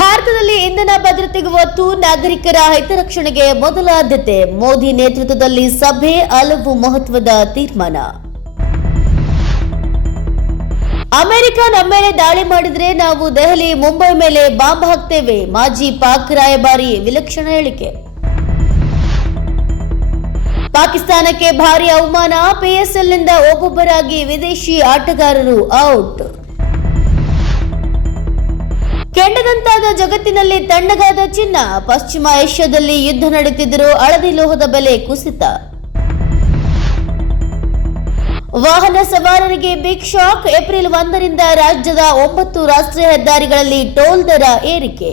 ಭಾರತದಲ್ಲಿ ಇಂಧನ ಭದ್ರತೆಗೆ ಒತ್ತು, ನಾಗರಿಕರ ಹಿತರಕ್ಷಣೆಗೆ ಮೊದಲ ಆದ್ಯತೆ. ಮೋದಿ ನೇತೃತ್ವದಲ್ಲಿ ಸಭೆ, ಹಲವು ಮಹತ್ವದ ತೀರ್ಮಾನ. ಅಮೆರಿಕ ನಮ್ಮ ಮೇಲೆ ದಾಳಿ ಮಾಡಿದ್ರೆ ನಾವು ದೆಹಲಿ, ಮುಂಬೈ ಮೇಲೆ ಬಾಂಬ್ ಹಾಕ್ತೇವೆ. ಮಾಜಿ ಪಾಕ್ ರಾಯಭಾರಿ ವಿಲಕ್ಷಣ ಹೇಳಿಕೆ. ಪಾಕಿಸ್ತಾನಕ್ಕೆ ಭಾರಿ ಅವಮಾನ, ಪಿಎಸ್ಎಲ್ನಿಂದ ಒಬ್ಬೊಬ್ಬರಾಗಿ ವಿದೇಶಿ ಆಟಗಾರರು ಔಟ್. ಕೆಂಡದಂತಾದ ಜಗತ್ತಿನಲ್ಲಿ ತಣ್ಣಗಾದ ಚಿನ್ನ, ಪಶ್ಚಿಮ ಏಷ್ಯಾದಲ್ಲಿ ಯುದ್ಧ ನಡೆಯುತ್ತಿದ್ದರೂ ಹಳದಿ ಲೋಹದ ಬೆಲೆ ಕುಸಿತ. ವಾಹನ ಸವಾರರಿಗೆ ಬಿಗ್ ಶಾಕ್, ಏಪ್ರಿಲ್ 1ರಿಂದ ರಾಜ್ಯದ 9 ರಾಷ್ಟ್ರೀಯ ಹೆದ್ದಾರಿಗಳಲ್ಲಿ ಟೋಲ್ ದರ ಏರಿಕೆ.